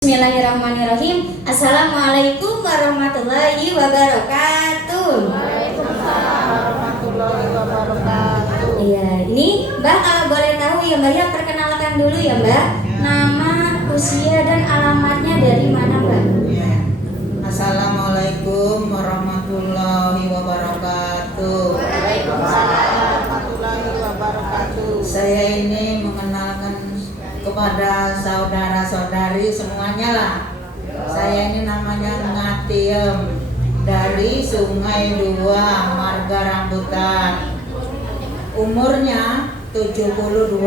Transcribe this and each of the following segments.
Bismillahirrahmanirrahim. Assalamualaikum warahmatullahi wabarakatuh. Waalaikumsalam warahmatullahi wabarakatuh. Iya, ini Mbak kalau boleh tahu ya Mbak ya, perkenalkan dulu ya Mbak. Nama, usia dan alamatnya dari mana Mbak? Ya. Assalamualaikum warahmatullahi wabarakatuh. Waalaikumsalam warahmatullahi wabarakatuh. Saya ini mengenalkan kepada saudara-saudari semuanya lah. Saya ini namanya Ngatiem dari Sungai Dua, Marga Rambutan. Umurnya 72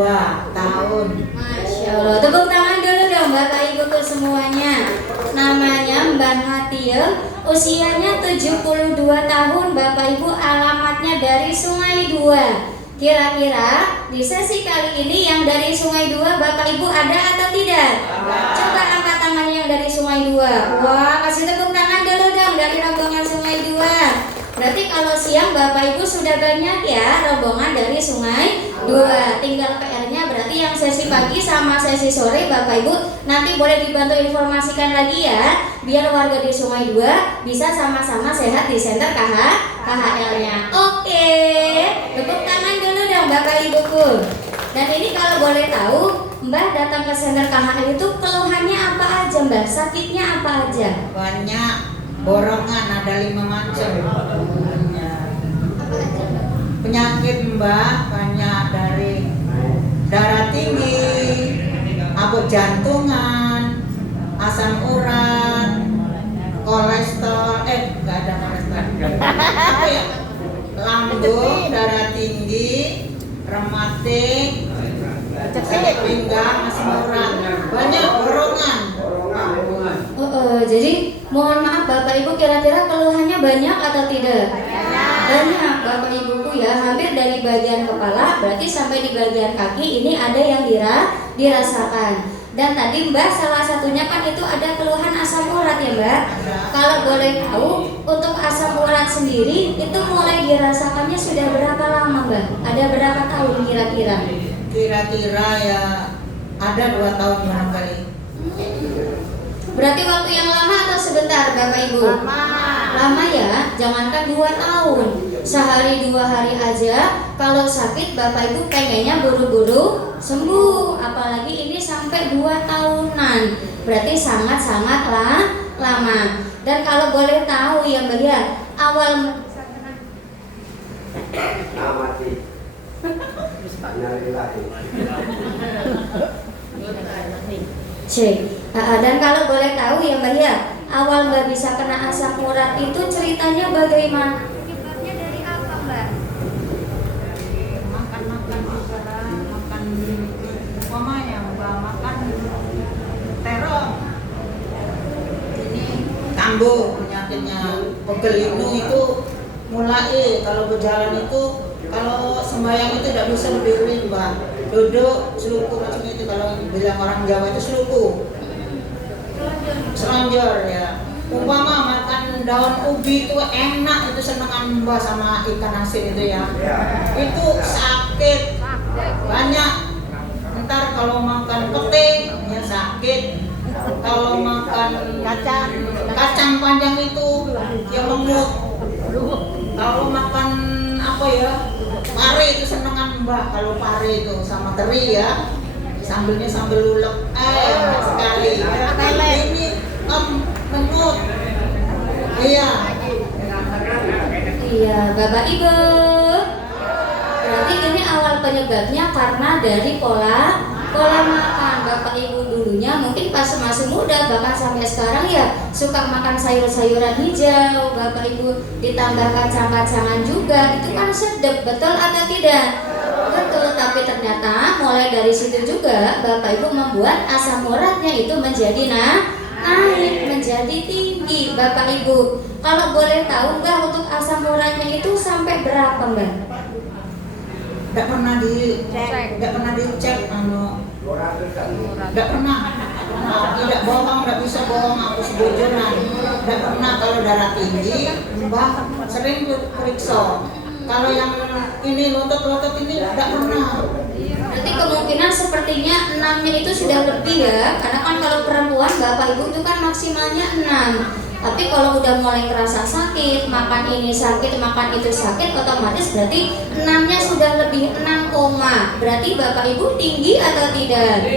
tahun. Masya Allah. Tepuk tangan dulu dong Bapak Ibuku semuanya. Namanya Mbak Ngatiem, usianya 72 tahun Bapak Ibu, alamatnya dari Sungai Dua. Kira-kira di sesi kali ini yang dari Sungai Dua Bapak Ibu ada atau tidak? Coba angkat tangannya yang dari Sungai Dua. Wah, kasih tepuk tangan dulu dong dari rombongan Sungai Dua. Berarti kalau siang Bapak Ibu sudah banyak ya rombongan dari Sungai Dua. Tinggal PR-nya berarti yang sesi pagi sama sesi sore Bapak Ibu nanti boleh dibantu informasikan lagi ya, biar warga di Sungai Dua bisa sama-sama sehat di Center KHL-nya. Oke, tepuk tangan dulu dong Bapak Ibuku. Dan ini kalau boleh tahu, Mbak datang ke Center KHL itu keluhannya apa aja Mbak? Sakitnya apa aja? Banyak borongan, ada 5 macam. Penyakit Mbak banyak, dari darah tinggi, abot jantungan, asam urat, kolesterol, nggak ada kolesterol. Apa ya? Lambung, darah tinggi, rematik, sakit pinggang, asam urat, banyak borongan. Jadi mohon maaf Bapak Ibu, kira-kira keluhannya banyak atau tidak? Banyak Bapak Ibuku ya, hampir dari bagian kepala berarti sampai di bagian kaki ini ada yang dirasakan. Dan tadi Mbak salah satunya kan itu ada keluhan asam urat ya Mbak. Kalau boleh tahu untuk asam urat sendiri itu mulai dirasakannya sudah berapa lama Mbak? Ada berapa tahun kira-kira? Kira-kira ya ada 2 tahun barangkali. Berarti waktu yang lama atau sebentar Bapak Ibu? Lama ya, jangankan 2 tahun, sehari 2 hari aja kalau sakit Bapak Ibu pengennya buru-buru sembuh, apalagi ini sampai 2 tahunan, berarti sangat-sangat lama. Dan kalau boleh tahu ya Mbak ya, awal cek. Dan kalau boleh tahu ya Mbak ya, awal Mbak bisa kena asam urat itu ceritanya bagaimana? Penyebabnya dari apa Mbak? Makan umpamanya Mbak makan terong. Ini kambuh penyakitnya. Pegel itu mulai kalau berjalan itu, kalau sembahyang itu tidak bisa berdiri Mbak, duduk seluku macam itu. Kalau bilang orang Jawa itu seluku, selonjor ya. Umpama makan daun ubi itu enak, itu senengan Mbak sama ikan asin itu ya. Itu sakit banyak. Ntar kalau makan petai ya sakit. Kalau makan kacang panjang itu ya lemut. Kalau makan apa ya, pare itu senengan Mbak. Kalau pare itu sama teri ya, sambelnya sambel ulek, enak sekali. Ini lemut. Iya. Iya Bapak Ibu, berarti ini awal penyebabnya karena dari pola makan. Bapak Ibu dulunya mungkin pas masih muda, bahkan sampai sekarang ya suka makan sayur-sayuran hijau. Bapak Ibu ditambah kacang-kacangan juga, itu kan sedap, betul atau tidak? Betul, tapi ternyata mulai dari situ juga Bapak Ibu membuat asam uratnya itu menjadi naik, menjadi tinggi Bapak Ibu. Kalau boleh tahu Mbak, untuk asam uratnya itu sampai berapa Mbak? Tidak pernah dicek tidak pernah. Tidak bohong, tidak bisa bohong aku sebujuran. Tidak pernah. Kalau darah tinggi Mbak sering periksa. Kalau yang ini lotot ini tidak pernah. Berarti kemungkinan sepertinya 6-nya itu sudah lebih ya. Karena kan kalau perempuan Bapak Ibu itu kan maksimalnya 6. Tapi kalau udah mulai ngerasa sakit, makan ini sakit, makan itu sakit, otomatis berarti 6-nya sudah lebih 6, berarti Bapak Ibu tinggi atau tidak?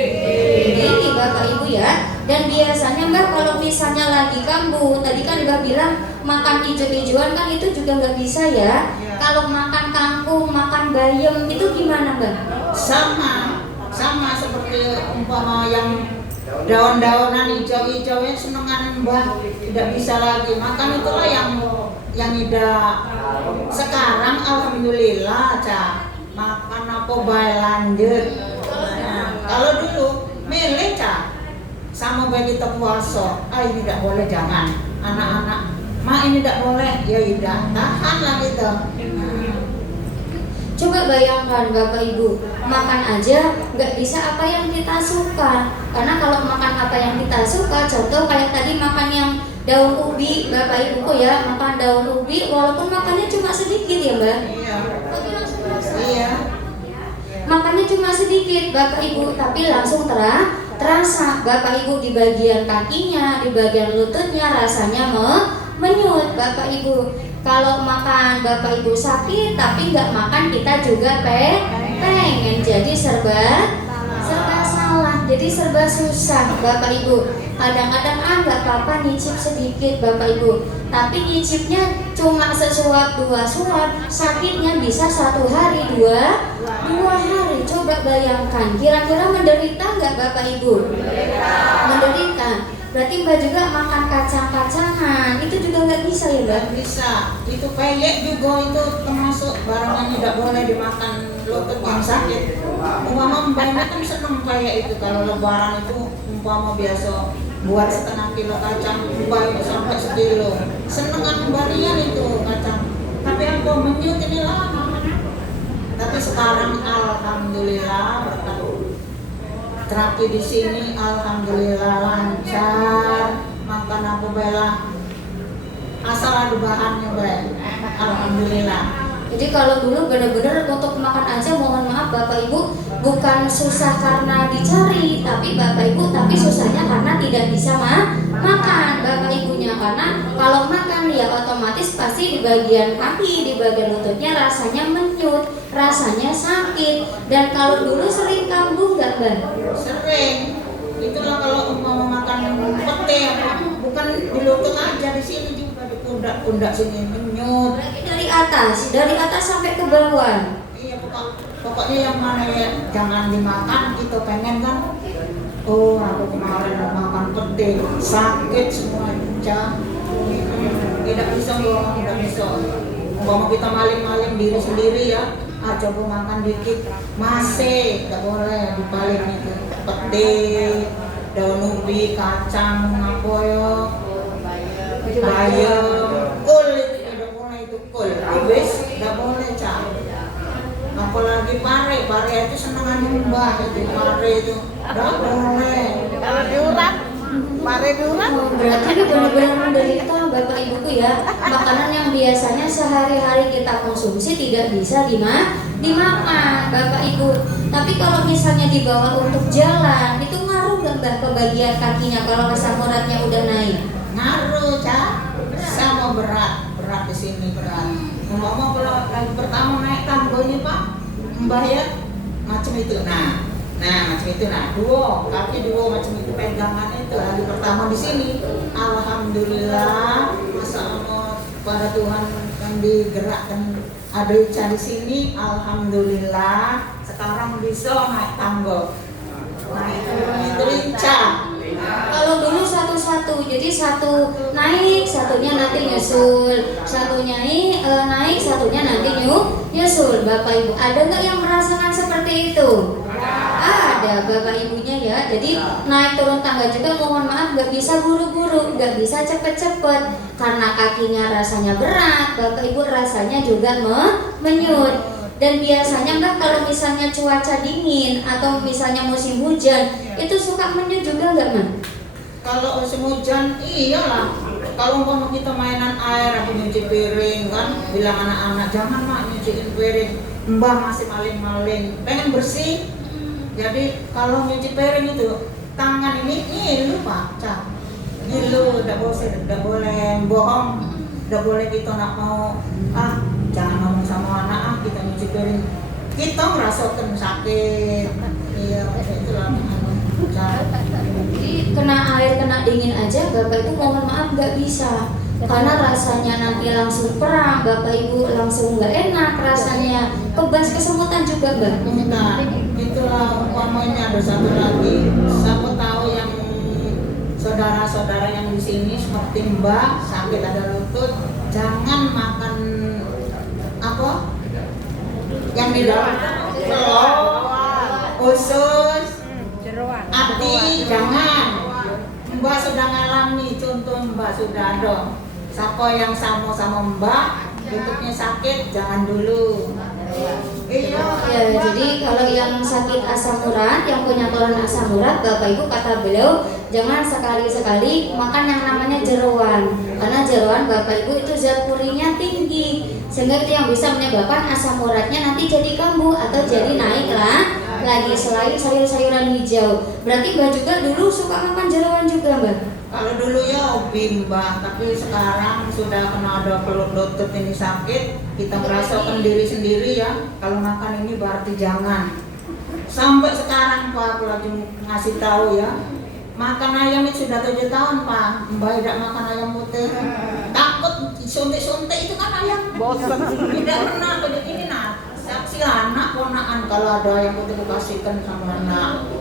Tinggi Bapak Ibu ya. Dan biasanya Mbak kalau misalnya lagi kambuh, tadi kan Mbak bilang makan hijau-hijauan kan itu juga nggak bisa ya. Kalau makan kangkung, makan bayam itu gimana Mbak? Sama seperti umpama yang daun-daunan hijau-hijaunya senengan Mbah tidak bisa lagi makan, itulah yang tidak. Sekarang alhamdulillah Cak makan apa bae lanjut. Nah, kalau dulu milih Cak sama bayi kita puasa, ini tidak boleh, jangan anak-anak ini tidak boleh, ya tidak tahan lah gitu. Coba bayangkan Bapak Ibu, makan aja nggak bisa apa yang kita suka. Karena kalau makan apa yang kita suka, contoh kayak tadi makan yang daun ubi, Bapak Ibu ya, makan daun ubi walaupun makannya cuma sedikit ya Mbak. Iya. Tapi langsung terasa. Iya. Makannya cuma sedikit Bapak Ibu, tapi langsung terasa Bapak Ibu di bagian kakinya, di bagian lututnya rasanya menyut Bapak Ibu. Kalau makan Bapak Ibu sakit tapi nggak makan, kita juga pengen, jadi serba salah, jadi serba susah Bapak Ibu. Kadang-kadang nggak apa-apa nyicip sedikit Bapak Ibu, tapi nyicipnya cuma sesuap 2 suap, sakitnya bisa 1 hari 2 hari. Coba bayangkan, kira-kira menderita nggak Bapak Ibu? Menderita. Berarti Mbak juga makan kacang-kacangan, itu juga nggak bisa ya Mbak? Nggak bisa. Itu peyek juga itu termasuk barang yang tidak boleh dimakan lutut yang sakit. Umpama mbaknya kan seneng peyek itu, kalau lebaran itu umpama biasa buat 1/2 kilo kacang, mbak itu sampai 1 kilo. Senengan mbaknya itu kacang. Tapi aku menyut ini lama. Tapi sekarang alhamdulillah berkat terapi di sini alhamdulillah lancar, makan apa bela asal ada bahannya baik, alhamdulillah. Jadi kalau dulu benar-benar untuk makan aja, mohon maaf Bapak Ibu, bukan susah karena dicari, tapi Bapak Ibu tapi susahnya karena tidak bisa makan Bapak Ibunya. Karena kalau makan ya otomatis pasti di bagian kaki, di bagian lututnya rasanya menyut, rasanya sakit. Dan kalau dulu sering kambuh nggak Mbak? Sering. Itulah kalau mau makan pete, bukan di lutut aja, di sini juga di pundak sini menyut. Berarti dari atas sampai ke bawah. Iya, pokoknya yang mana ya jangan dimakan, kita pengen kan. Oh, aku kemarin makan pete sakit semua Cak. Tidak bisa bohong, tidak bisa. Mau kita maling-maling diri sendiri ya. Coba makan dikit, masih tidak boleh dibalik itu. Pete, daun ubi, kacang, apa ya, bayam, kol itu tidak boleh, itu kol. Habis tidak boleh Cak. Apalagi pare itu senangan nyembah itu, pare itu tidak boleh. Kalau diurat, mari diurat. Berarti ini benar-benar menderita Bapak Ibuku ya. Makanan yang biasanya sehari-hari kita konsumsi tidak bisa dimakan Bapak Ibu. Tapi kalau misalnya dibawa untuk jalan, itu ngaruh nggak Mbak ke bagian kakinya kalau asam uratnya udah naik? Ngaruh Cak, sama berat di sini berat. Ngomong kalau lagi pertama naik tangga ini Pak, Mbah ya macam itu. Nah macam itu. Dua kaki macam itu pegangan itu. Hari pertama di sini, alhamdulillah, masa Allah pada Tuhan yang digerakkan ada Ica di sini, alhamdulillah sekarang bisa naik tangga. Naik itu lincah. Kalau dulu satu-satu, jadi satu naik, satunya nanti nyusul, satunya naik, satunya nanti nyusul. Bapak Ibu, ada nggak yang merasakan seperti itu? Ada Bapak Ibunya ya. Jadi naik turun tangga juga mohon maaf nggak bisa buru-buru, nggak bisa cepet-cepet karena kakinya rasanya berat, Bapak Ibu rasanya juga menyut. Dan biasanya Mbak kalau misalnya cuaca dingin atau misalnya musim hujan itu suka menyut juga nggak Mbak? Kalau musim hujan iyalah. Kalau umpama kita mainan air, aku nyuci piring kan, bilang anak-anak jangan mak nyuciin piring, Mbah masih maling-maling, pengen bersih, Jadi kalau nyuci piring itu tangan ini ngilu Pak, Cak. Ngilu, tidak boleh bohong, tidak boleh kita nak mau jangan ngomong sama anak kita nyuci piring. Kita ngerasakan sakit. Iya, itulah Cak. Jadi kena air, kena dingin aja Bapak Ibu mohon maaf nggak bisa, karena rasanya nanti langsung perang, Bapak Ibu langsung nggak enak rasanya, kebas kesemutan juga Mbak. Nah, itulah umpamanya ada satu lagi. Siapa tahu yang saudara-saudara yang di sini seperti Mbak sakit ada lutut, jangan makan apa? Yang di dalam telur, usus, ati, jangan. Mbak sudah ngalami, contoh Mbak sudah ada. Siapa yang sama Mbak, lututnya sakit, jangan dulu. Iya. Ya, jadi kalau yang sakit asam urat, yang punya toleran asam urat, Bapak Ibu kata beliau jangan sekali-sekali makan yang namanya jeroan, karena jeroan Bapak Ibu itu zat purinya tinggi, sehingga itu yang bisa menyebabkan asam uratnya nanti jadi kambuh atau jadi naiklah lagi. Selain sayur-sayuran hijau, berarti Mbak juga dulu suka makan jeroan juga Mbak? Kalau dulu ya hobi Mbak, tapi sekarang sudah kena ada perut lutut ini sakit, kita merasakan diri sendiri ya. Kalau makan ini berarti jangan. Sampai sekarang Pak, aku lagi ngasih tahu ya, makan ayam itu sudah 7 tahun Pak, Mbak tidak makan ayam putih. Takut suntik-suntik itu kan ayam. Bosan. Tidak pernah begitu ini saksi anak ponaan kalau ada ayam putih kasihkan sama anak.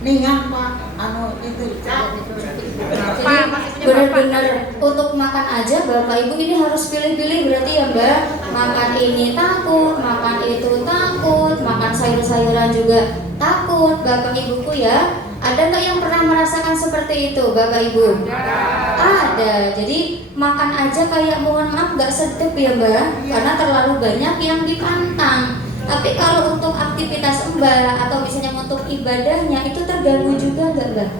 Ningan Pak, itu Cak. Jadi benar-benar untuk makan aja Bapak Ibu ini harus pilih-pilih berarti ya Mbak. Makan ini takut, makan itu takut, makan sayur-sayuran juga takut Bapak Ibuku ya. Ada nggak yang pernah merasakan seperti itu Bapak Ibu? Ada. Jadi makan aja kayak mohon maaf nggak sedap ya Mbak, karena terlalu banyak yang dipantang. Tapi kalau untuk aktivitas Mbak atau misalnya untuk ibadahnya itu terganggu juga nggak Mbak?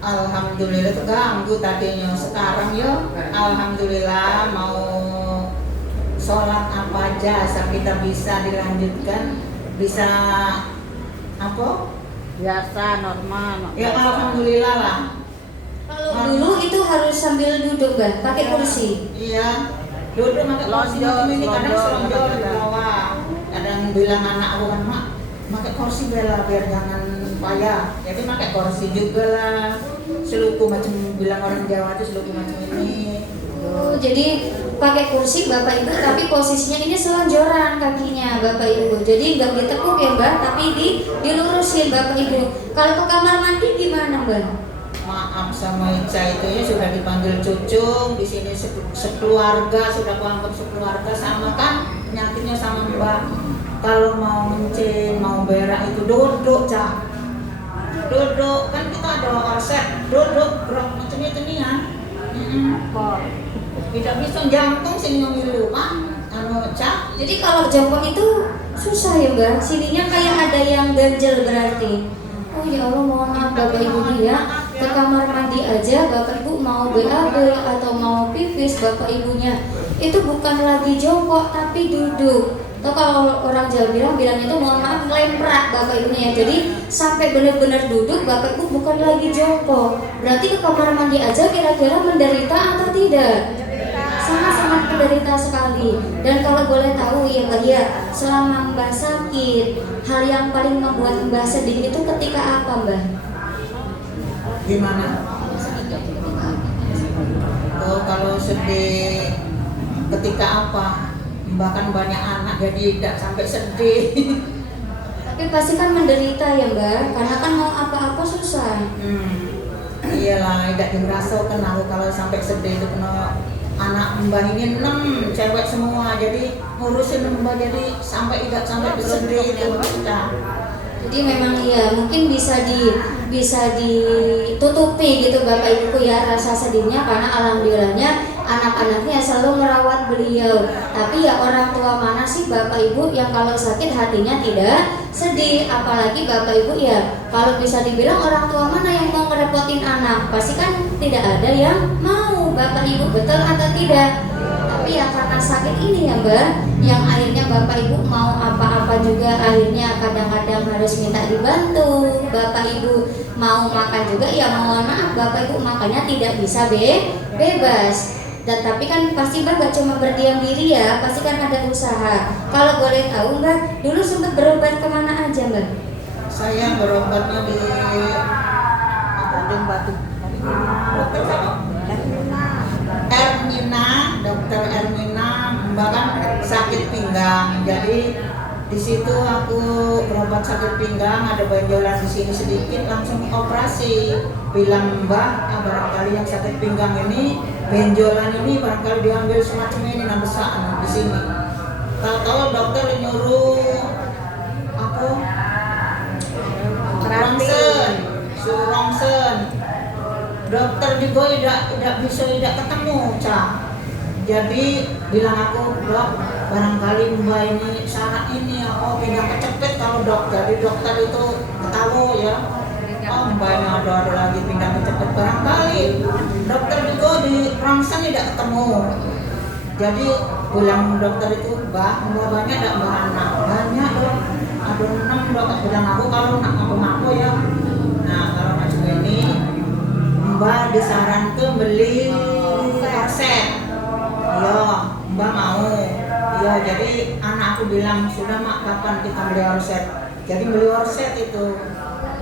Alhamdulillah terganggu tadinya, sekarang ya alhamdulillah mau sholat apa aja asal kita bisa dilanjutkan, bisa apa? Biasa normal. Ya alhamdulillah lah. Kalau dulu itu harus sambil duduk Mbak, pakai kursi. Iya, duduk pakai kursi macam ini, kadang selonjor di bawah. Kadang bilang anak aku kan mak, pakai kursi biar jangan payah. Jadi pakai kursi juga lah. Seluku macam bilang orang Jawa itu seluku macam ini. Jadi pakai kursi Bapak Ibu, tapi posisinya ini selonjoran kakinya Bapak Ibu. Jadi nggak ditekuk ya Mbak, tapi dilurusin Bapak Ibu. Kalau ke kamar mandi gimana Mbak? Maaf sama Ica itu ya sudah dipanggil cucung di sini sekeluarga, sudah kuanggap sekeluarga sama kan penyakitnya sama Mbak. Kalau mau mencing, mau berak itu duduk Cak. Duduk kan kita ada resep duduk gerak macam itu nih kan. Tidak bisa jangkung sini ngilu Pak. Cak. Jadi kalau jongkok itu susah ya Mbak. Sininya kayak ada yang ganjel berarti. Oh ya Allah mohon maaf Bapak Ibu ya. Ke kamar mandi aja Bapak Ibu mau BAB atau mau pipis Bapak Ibunya itu bukan lagi jongkok tapi duduk. Atau kalau orang Jawa bilang itu mohon maaf lemprak Bapak Ibunya ya. Jadi sampai benar-benar duduk Bapak Ibu bukan lagi jongkok. Berarti ke kamar mandi aja kira-kira menderita atau tidak? Sangat-sangat menderita sekali. Dan kalau boleh tahu ya Mbak ya, selama Mbak sakit, hal yang paling membuat Mbak sedih itu ketika apa Mbak? Gimana? Oh kalau sedih ketika apa? Bahkan banyak anak jadi tidak sampai sedih. Tapi pasti kan menderita ya Mbak, karena kan mau apa-apa susah. Iyalah, tidak dirasakan aku kalau sampai sedih itu kena anak Mbak ini 6 cewek semua, jadi ngurusin Mbak jadi sampai tidak sampai sedih itu. Jadi memang iya mungkin bisa ditutupi gitu Bapak Ibuku ya rasa sedihnya, karena alhamdulillahnya anak-anaknya selalu merawat beliau. Tapi ya orang tua mana sih Bapak Ibu yang kalau sakit hatinya tidak sedih, apalagi Bapak Ibu ya kalau bisa dibilang orang tua mana yang mau ngerepotin anak, pasti kan tidak ada yang mau Bapak Ibu, betul atau tidak? Tapi Tapi ya karena sakit ini ya Mbak, yang akhirnya Bapak Ibu mau apa-apa juga akhirnya kadang-kadang harus minta dibantu. Bapak Ibu mau makan juga ya mohon maaf Bapak Ibu makannya tidak bisa bebas. Dan tapi kan pasti Mbak gak cuma berdiam diri ya, pasti kan ada usaha. Kalau boleh tahu Mbak, dulu sempat berobat kemana aja Mbak? Saya berobatnya di Batu. dokter siapa? Ermina, dokter Ermina, Mbak kan sakit pinggang. Jadi di situ aku berobat sakit pinggang, ada benjolan di sini sedikit, langsung operasi. Bilang Mbak, barangkali yang sakit pinggang ini, benjolan ini barangkali diambil semacam ini, nah besar di sini. Tahu-tahu dokter nyuruh apa? Rongsen, suruh rongsen. Dokter juga tidak bisa ketemu, Cak. Jadi bilang aku, Dok, barangkali Mbak ini syarat ini, oh pinggang kecepit kalau dokter. Di dokter itu ketahu ya. Oh Mbak ini ada lagi pinggang kecepit barangkali. Dokter juga di rongsen tidak ketemu. Jadi bilang dokter itu, Mbak banyak tidak Mbak anak? Banyak dok, ada 6 dok. Bilang aku kalau nak ngaku ya. Nah kalau macam ini Mbak disarankan beli korset. Iya, Mbak mau. Iya, jadi anak aku bilang sudah mak kapan kita beli korset. Jadi beli korset itu.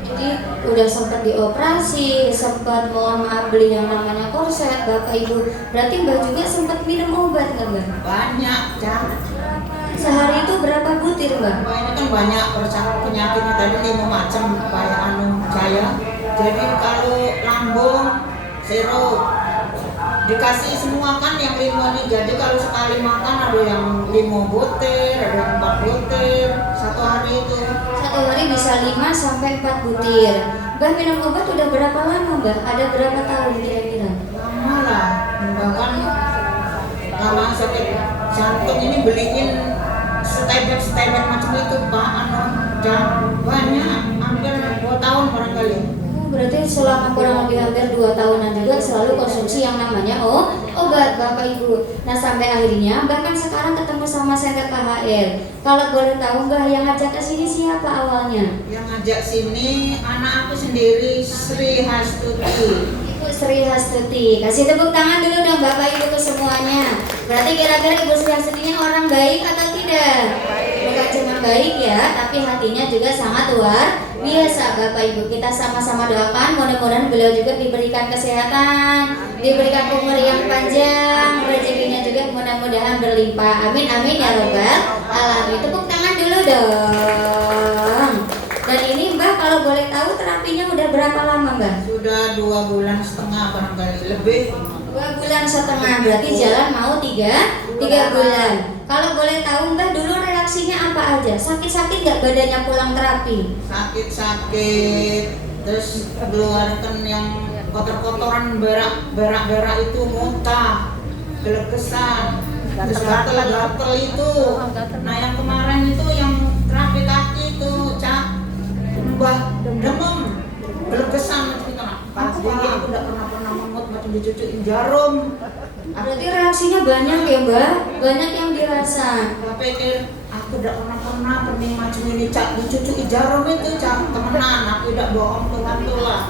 Jadi udah sempat dioperasi, sempat mohon maaf beli yang namanya korset Bapak Ibu. Berarti Mbak juga sempat minum obat nggak Mbak? Banyak, Cak. Sehari itu berapa butir Mbak? Mbak ini kan banyak penyakitnya tadi 5 macam kayak saya. Jadi kalau lambung, sirup, dikasih semua kan yang 5 nih. Jadi kalau sekali makan ada yang 5 butir, ada yang 4 butir satu hari itu. Satu hari bisa 5 sampai 4 butir. Mbak minum obat udah berapa lama Mbak? Ada berapa tahun kira-kira? Lama lah, bahkan lama sakit jantung ini beliin setebek macam itu Pak, banyak, hampir 2 tahun barangkali. Berarti selama kurang lebih hampir 2 tahunan juga selalu konsumsi yang namanya obat Bapak Ibu. Nah sampai akhirnya bahkan sekarang ketemu sama Center KHL. Kalau boleh tahu Mbak yang ngajak ke sini siapa awalnya? Yang ngajak sini anak aku sendiri, Sri Hastuti. Ibu Sri Hastuti. Kasih tepuk tangan dulu dong Bapak Ibu ke semuanya. Berarti kira-kira Ibu Sri Hastuti ini orang baik atau tidak? Bukan cuma baik ya, tapi hatinya juga sangat luar biasa Bapak Ibu. Kita sama-sama doakan mudah-mudahan beliau juga diberikan kesehatan, diberikan umur yang panjang, rezekinya juga mudah-mudahan berlimpah. Amin amin ya robbal alamin. Tepuk tangan dulu dong. Dan ini Mbak kalau boleh tahu terapinya udah berapa lama Mbak? Sudah 2,5 bulan barangkali lebih. 2,5 bulan, berarti jalan mau 3 bulan. Kalau boleh tahu Mbak dulu reaksinya apa aja? Sakit-sakit nggak badannya pulang terapi? Sakit-sakit, terus keluarkan yang kotor-kotoran berak itu muntah, gelegesan, terus gatel-gatel itu. Nah yang kemarin itu yang terapi kaki itu, Cak, Mbak demam, gelegesan macam itu. Aku udah pernah memut macam dicucuin jarum. Berarti reaksinya banyak ya Mbak? Banyak yang dirasa. Aku pikir aku udah pernah pening macam ini, Cak, dicucuin jarum itu, Cak, temenan. Aku udah bohong Tuhan tuh lah.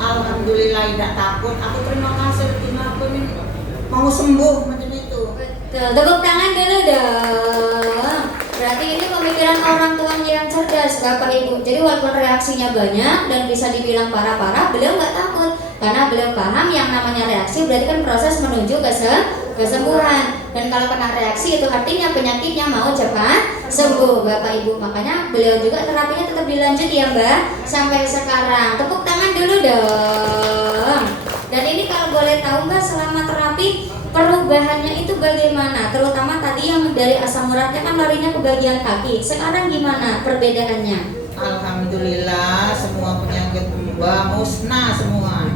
Alhamdulillah tidak takut. Aku terima kasih Tuhan aku ini mau sembuh macam itu. Betul, tepuk tangan dulu dong. Berarti ini pemikiran orang tua yang cerdas Bapak Ibu. Jadi walaupun reaksinya banyak dan bisa dibilang parah-parah, beliau nggak takut karena beliau paham yang namanya reaksi berarti kan proses menuju kesembuhan. Dan kalau kena reaksi itu artinya penyakitnya mau cepat sembuh Bapak Ibu. Makanya beliau juga terapinya tetap dilanjut ya Mbak sampai sekarang. Tepuk tangan dulu dong. Dan ini kalau boleh tahu Mbak selama terapi perubahannya itu bagaimana? Terutama tadi yang dari asam uratnya kan larinya ke bagian kaki. Sekarang gimana perbedaannya? Alhamdulillah semua penyakit Mbak musnah semua.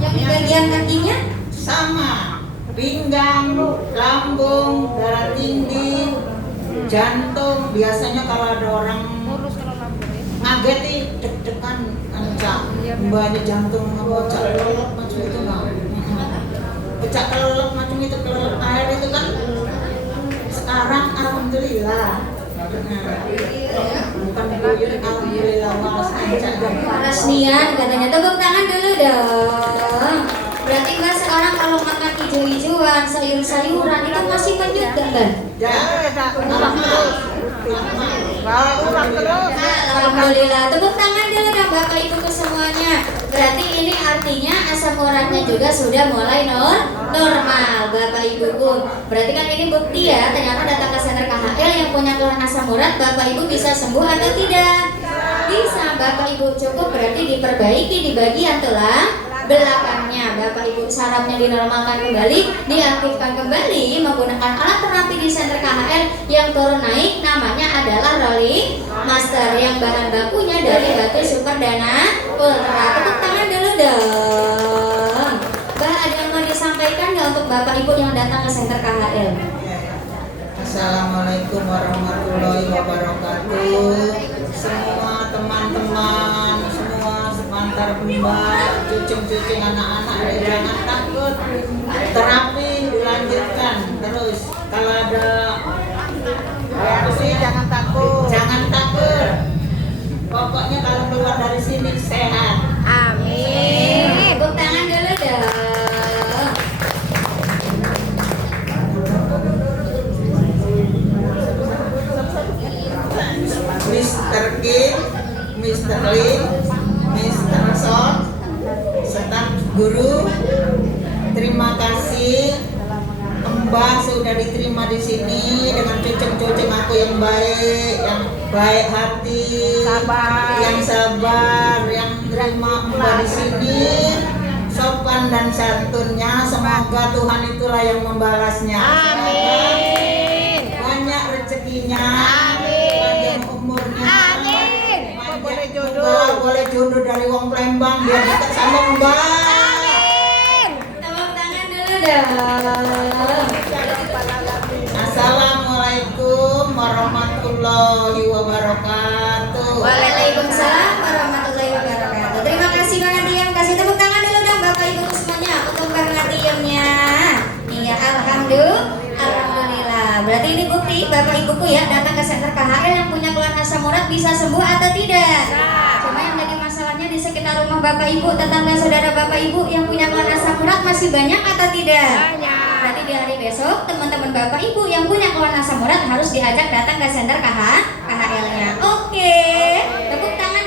Yang di bagian kakinya? Sama, pinggang, lambung, darah tinggi, jantung. Biasanya kalau ada orang ngageti deg-degan, Cak, Mbaknya jantung ngabocak kelelep macam itu nggak? Pecah kelelep macam itu, kelelep air itu kan Bukan buyur, alhamdulillah waras aja. Parasnian katanya, tepuk tangan dulu dong. Berarti Mbak sekarang kalau makan hijau-hijauan, sayur-sayuran itu masih menyut kan Mbak? Ya, Ulang terus. Alhamdulillah, tepuk tangan dulu dong Bapak Ibu ke semuanya. Berarti ini artinya asam uratnya juga sudah mulai normal Bapak Ibu. Berarti kan ini bukti ya, ternyata datang ke center KHL yang punya keluhan asam urat Bapak Ibu bisa sembuh atau tidak? Bisa Bapak Ibu, cukup berarti diperbaiki di bagian tulang belakangnya. Bapak Ibu sarafnya dinormalkan kembali, diaktifkan kembali menggunakan alat terapi di center KHL yang turun naik, namanya adalah Rolling Master yang bahan bakunya dari batu super dana ultra. Tepuk tangan dulu dong. Mbak, ada yang mau disampaikan nggak untuk Bapak Ibu yang datang ke center KHL? Assalamualaikum warahmatullahi wabarakatuh. Semua teman-teman, semua sepantar Mbak, cucing-cucing anak-anak, jangan takut. Terapi dilanjutkan terus. Kalau ada Reaksi jangan takut. jangan takut. Pokoknya kalau keluar dari sini sehat. Amin. Tepuk tangan dulu dong. Mr. King, Mr. Lin, Mr. Son, staf guru, terima kasih Mbak sudah diterima di sini dengan cucing-cucing aku yang baik hati, yang sabar, yang terima Mbak di sini, sopan dan santunnya. Semoga Tuhan itulah yang membalasnya. Amin. Banyak rezekinya. Amin. Umurnya Amin. panjang. Boleh jodoh. Mbak, boleh jodoh dari wong Palembang biar dekat sama Mbak. Tepuk tangan dulu dong. Assalamualaikum warahmatullahi wabarakatuh. Waalaikumsalam warahmatullahi wabarakatuh. Terima kasih Bang Atiem. Kasih tepuk tangan dulu dong Bapak Ibu semuanya untuk Bang Atiemnya. Iya, alhamdulillah. Berarti ini bukti Bapak Ibuku ya datang ke center KHL yang punya keluhan asam urat bisa sembuh atau tidak? Cuma yang jadi masalahnya di sekitar rumah Bapak Ibu, tetangga saudara Bapak Ibu yang punya keluhan asam urat masih banyak atau tidak? Banyak. Berarti di hari besok teman-teman Bapak Ibu yang punya keluhan asam urat harus diajak datang ke center KHL-nya. Oke. Tepuk tangan.